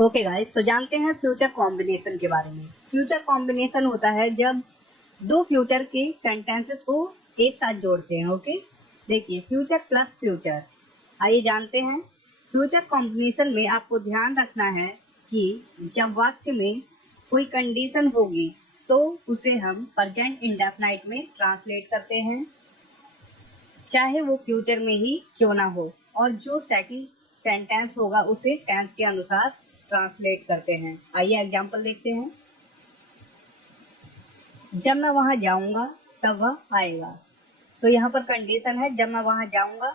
Okay guys, तो जानते हैं फ्यूचर कॉम्बिनेशन के बारे में। फ्यूचर कॉम्बिनेशन होता है जब दो फ्यूचर के सेंटेंसेस को एक साथ जोड़ते हैं। ओके, देखिए फ्यूचर प्लस फ्यूचर। आइए जानते हैं। फ्यूचर कॉम्बिनेशन में आपको ध्यान रखना है कि जब वाक्य में कोई कंडीशन होगी तो उसे हम प्रेजेंट इंडेफिनाइट में ट्रांसलेट करते हैं, चाहे वो फ्यूचर में ही क्यों ना हो, और जो सेकंड सेंटेंस होगा उसे टेंस के अनुसार ट्रांसलेट करते हैं। आइए एग्जांपल देखते हैं। जब मैं वहां जाऊंगा तब वह आएगा। तो यहाँ पर कंडीशन है जब मैं वहां जाऊंगा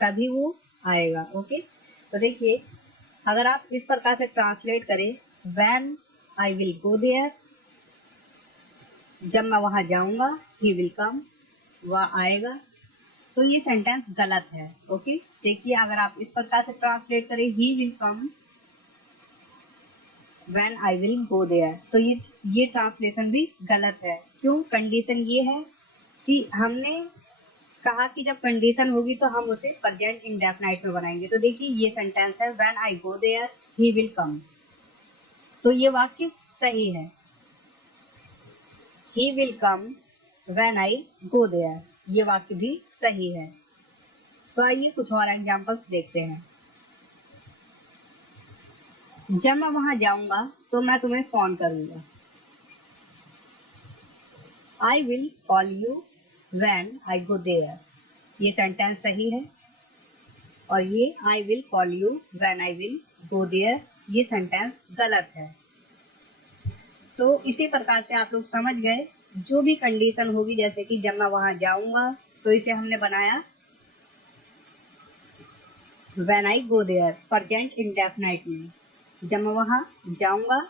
तभी वो आएगा। ओके, तो देखिए अगर आप इस प्रकार से ट्रांसलेट करें, when I will go there, जब मैं वहां जाऊंगा ही विल कम, वह आएगा, तो ये सेंटेंस गलत है। ओके, देखिए अगर आप इस प्रकार से ट्रांसलेट करें, he will come when I will go there, तो ये ट्रांसलेशन भी गलत है। क्यों? कंडीशन ये है कि हमने कहा कि जब कंडीशन होगी तो हम उसे प्रेजेंट इंडेफिनाइट में बनाएंगे। तो देखिए ये सेंटेंस है when I go there he will come, तो ये वाक्य सही है। He will come when I go there, ये वाक्य भी सही है। तो आइए कुछ और एग्जांपल्स देखते हैं। जब मैं वहां जाऊंगा तो मैं तुम्हें फोन करूंगा। I will call you when I go there, ये सेंटेंस सही है। और ये I will call you when I will go there, ये सेंटेंस गलत है। तो इसी प्रकार से आप लोग समझ गए, जो भी कंडीशन होगी, जैसे कि जब मैं वहां जाऊंगा तो इसे हमने बनाया when I go there present indefinite में। जब मैं वहां जाऊंगा,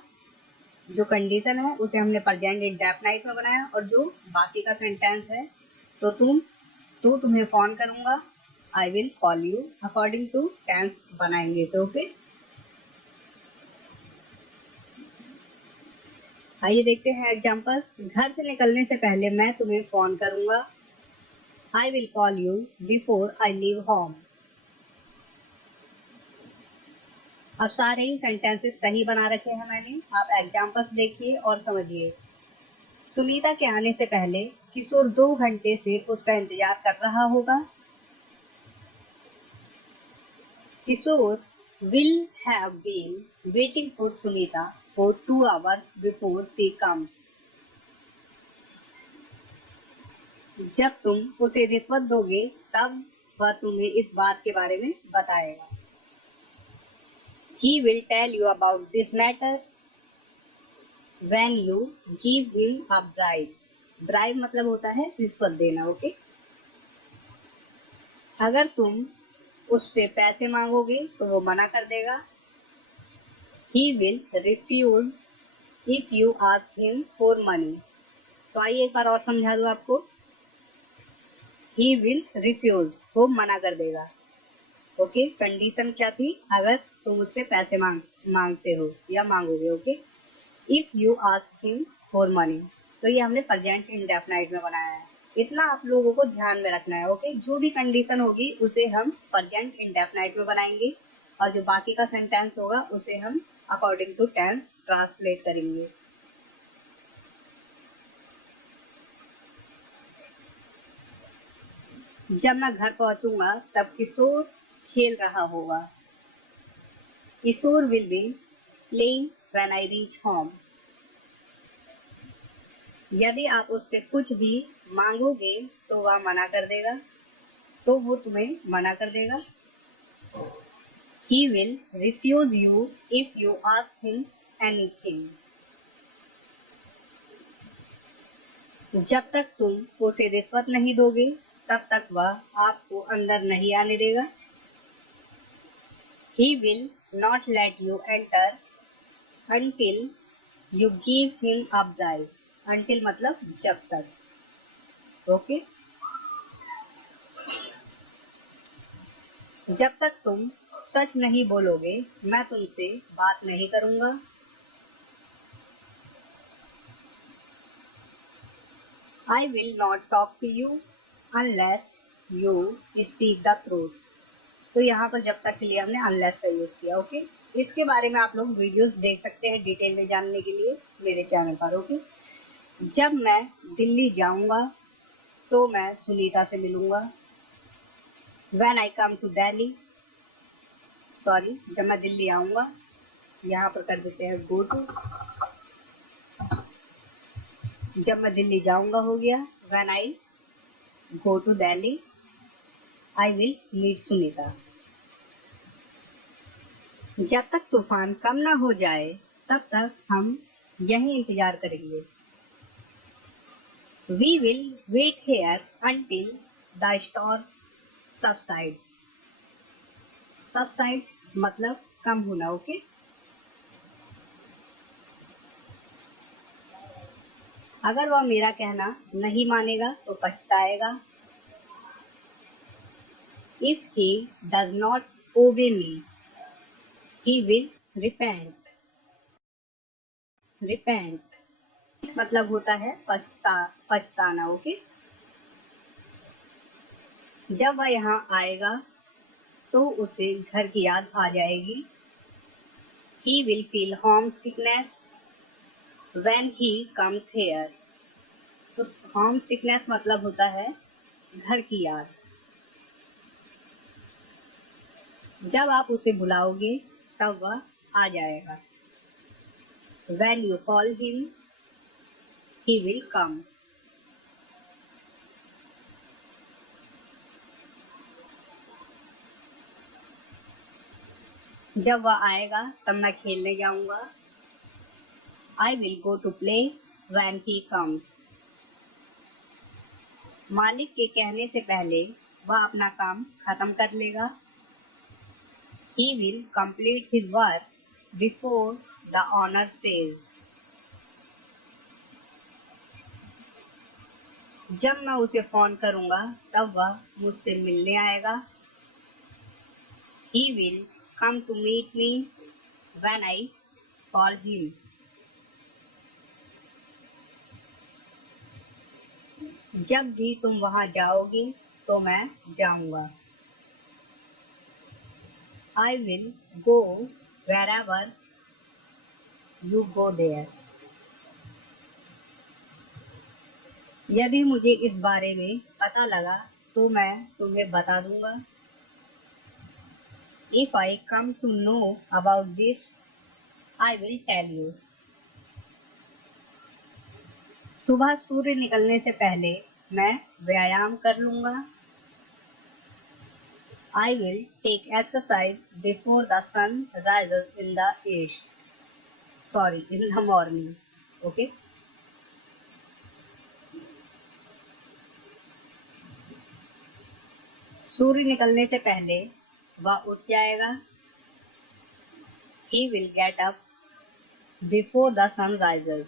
जो कंडीशन है उसे हमने प्रेजेंट इंडेफिनाइट में बनाया, और जो बाकी का सेंटेंस है तो तुम्हें फोन करूंगा, I will call you, according to tense बनाएंगे इसे। ओके, आइए देखते हैं एग्जांपल्स। घर से निकलने से पहले मैं तुम्हें फोन करूंगा, I will call you before I leave home. अब सारे ही सेंटेंसेस सही बना रखे हैं मैंने, आप एग्जांपल्स देखिए और समझिए। सुनीता के आने से पहले किशोर 2 घंटे से उसका इंतजार कर रहा होगा। किशोर will have been waiting for Sunita for 2 hours before she comes. जब तुम उसे रिश्वत दोगे तब वह तुम्हें इस बात के बारे में बताएगा। He will tell you about this matter when you give him a bribe. Bribe मतलब होता है रिश्वत देना। ओके, अगर तुम उससे पैसे मांगोगे तो वो मना कर देगा। He will refuse if you ask him for money. तो आइए एक बार और समझा दूं आपको। He will refuse, वो मना कर देगा। ओके, कंडीशन क्या थी? अगर तुम उससे पैसे मांगते हो या मांगोगे। Okay, if you ask him for money, तो ये हमने प्रेजेंट इंडेफिनाइट में बनाया है। इतना आप लोगों को ध्यान में रखना है। ओके, जो भी कंडीशन होगी उसे हम प्रेजेंट इंडेफिनाइट में बनाएंगे, और जो बाकी का सेंटेंस होगा उसे हम अकॉर्डिंग टू टेंस ट्रांसलेट करेंगे। जब मैं घर पहुंचूंगा तब किशोर खेल रहा होगा। Kishore will be playing when I reach home. यदि आप उससे कुछ भी मांगोगे तो वह मना कर देगा, तो वो तुम्हें मना कर देगा। He will refuse you if you ask him anything. जब तक तुम उसे रिश्वत नहीं दोगे तब तक वह आपको अंदर नहीं आने देगा। He will not let you enter until you give him a bribe. Until मतलब जब तक। ओके, जब तक तुम सच नहीं बोलोगे मैं तुमसे बात नहीं करूंगा। I will not talk to you unless you speak the truth. तो यहाँ पर जब तक के लिए हमने अनलेस का यूज किया। ओके, इसके बारे में आप लोग वीडियोस देख सकते हैं डिटेल में जानने के लिए मेरे चैनल पर। ओके, जब मैं दिल्ली जाऊंगा तो मैं सुनीता से मिलूंगा। When I come to Delhi, sorry, जब मैं दिल्ली आऊंगा, यहाँ पर कर देते हैं गो टू। जब मैं दिल्ली जाऊंगा हो गया। When I go to Delhi I will meet Sunita. जब तक तूफान कम ना हो जाए तब तक हम यहीं इंतजार करेंगे। We will wait here until the storm subsides. Subsides मतलब कम होना। ओके, अगर वह मेरा कहना नहीं मानेगा तो पछताएगा। If he does not obey me, he will repent. Repent मतलब होता है पछताना। ओके, जब वह यहाँ आएगा तो उसे घर की याद आ जाएगी। He will feel homesickness when he comes here. तो होम सिकनेस मतलब होता है घर की याद। जब आप उसे बुलाओगे तब वह आ जाएगा। When you call him, he will come. जब वह आएगा तब मैं खेलने जाऊंगा। I will go to play when he comes. मालिक के कहने से पहले वह अपना काम खत्म कर लेगा। He will complete his work before the owner says. जब मैं उसे फोन करूंगा तब वह मुझसे मिलने आएगा। He will come to meet me when I call him. जब भी तुम वहां जाओगी तो मैं जाऊंगा। I will go wherever you go there. यदि मुझे इस बारे में पता लगा तो मैं तुम्हें बता दूंगा। If I come to know about this, I will tell you. सुबह सूर्य निकलने से पहले मैं व्यायाम कर लूंगा। I will take exercise before the sun rises in the east. Sorry, in the morning. Okay. सूर्य निकलने से पहले वह उठ जाएगा। He will get up before the sun rises.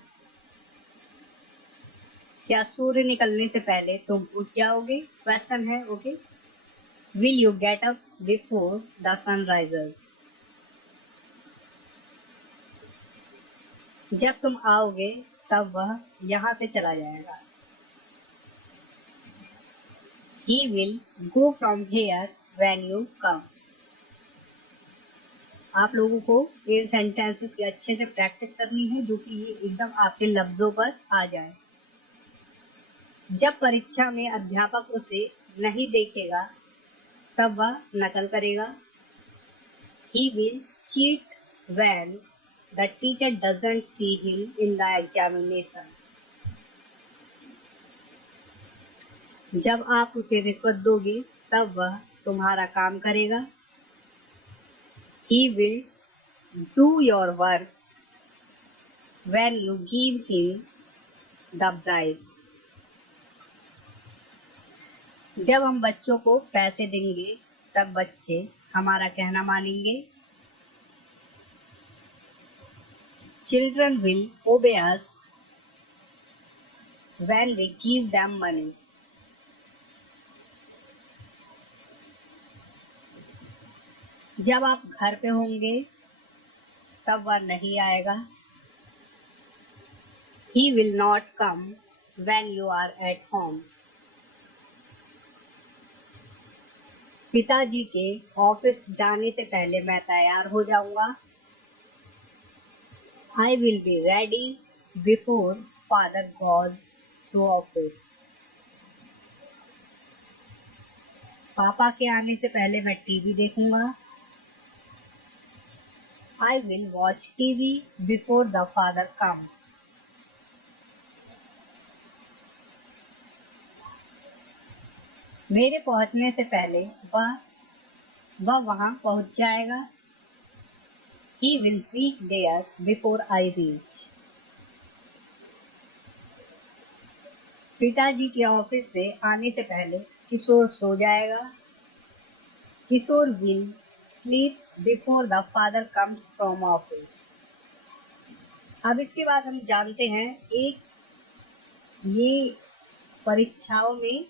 क्या सूर्य निकलने से पहले तुम उठ जाओगे? क्वेश्चन है। Okay, Will you get up before the sun rises? जब तुम आओगे तब वह यहाँ से चला जाएगा। He will go from here when you come. आप लोगों को ये सेंटेंसेस की अच्छे से प्रैक्टिस करनी है जो कि ये एकदम आपके लफ्जों पर आ जाए। जब परीक्षा में अध्यापक उसे नहीं देखेगा तब वह नकल करेगा। He will cheat when the teacher doesn't see him in the examination. जब आप उसे रिश्वत दोगे तब वह तुम्हारा काम करेगा। He will do your work when you give him the bribe. जब हम बच्चों को पैसे देंगे तब बच्चे हमारा कहना मानेंगे। Children will obey us when we give them money. जब आप घर पे होंगे तब वह नहीं आएगा। He will not come when you are at home. पिताजी के ऑफिस जाने से पहले मैं तैयार हो जाऊंगा। I will be ready before father goes to office. पापा के आने से पहले मैं टीवी देखूंगा। I will watch TV before the father comes. मेरे पहुंचने से पहले वह वहां पहुंच जाएगा। He will reach there before I reach. पिताजी के ऑफिस से आने से पहले किशोर सो जाएगा। किशोर will sleep before the father comes from office. अब इसके बाद हम जानते हैं ये परीक्षाओं में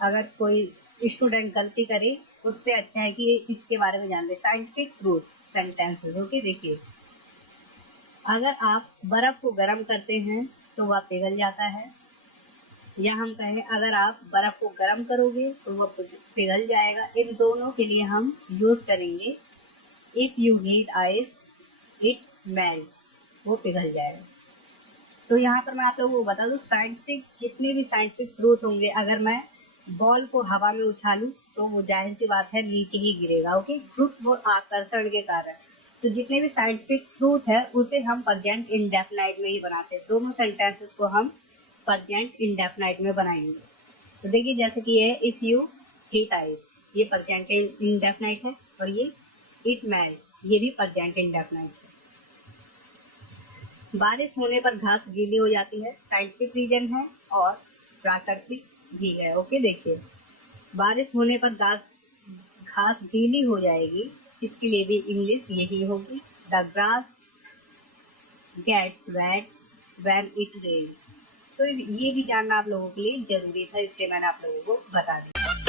अगर कोई स्टूडेंट गलती करे उससे अच्छा है कि इसके बारे में जान ले। Scientific truth sentences. ओके, देखिए, अगर आप बर्फ को गर्म करते हैं तो वह पिघल जाता है, या हम कहें अगर आप बर्फ को गर्म करोगे तो वह पिघल जाएगा। इन दोनों के लिए हम यूज करेंगे if you heat ice it melts, वो पिघल जाएगा। तो यहाँ पर मैं आप लोगों को बता दूं, जितने भी साइंटिफिक ट्रूथ होंगे, अगर मैं बॉल को हवा में उछालूं तो वो जाहिर सी बात है नीचे ही गिरेगा। ओके, ट्रुथ और आकर्षण के कारण। तो जितने भी साइंटिफिक ट्रूथ है उसे हम प्रेजेंट इंडेफिनाइट में ही बनाते हैं। दोनों सेंटेंसेस को हम प्रेजेंट इंडेफिनाइट में बनाएंगे। तो देखिए, जैसे कि ये इफ यू हीट आइस, ये प्रेजेंट इंडेफिनाइट है, और ये इट मेल्ट्स, ये भी प्रेजेंट इंडेफिनाइट है। बारिश होने पर घास गीली हो जाती है, साइंटिफिक रीजन है और प्राकृतिक भी है। ओके, देखिए, बारिश होने पर घास गीली हो जाएगी, इसके लिए भी इंग्लिश यही होगी, the grass gets wet when it rains. तो ये भी जानना आप लोगों के लिए जरूरी था, इसलिए मैंने आप लोगों को बता दिया।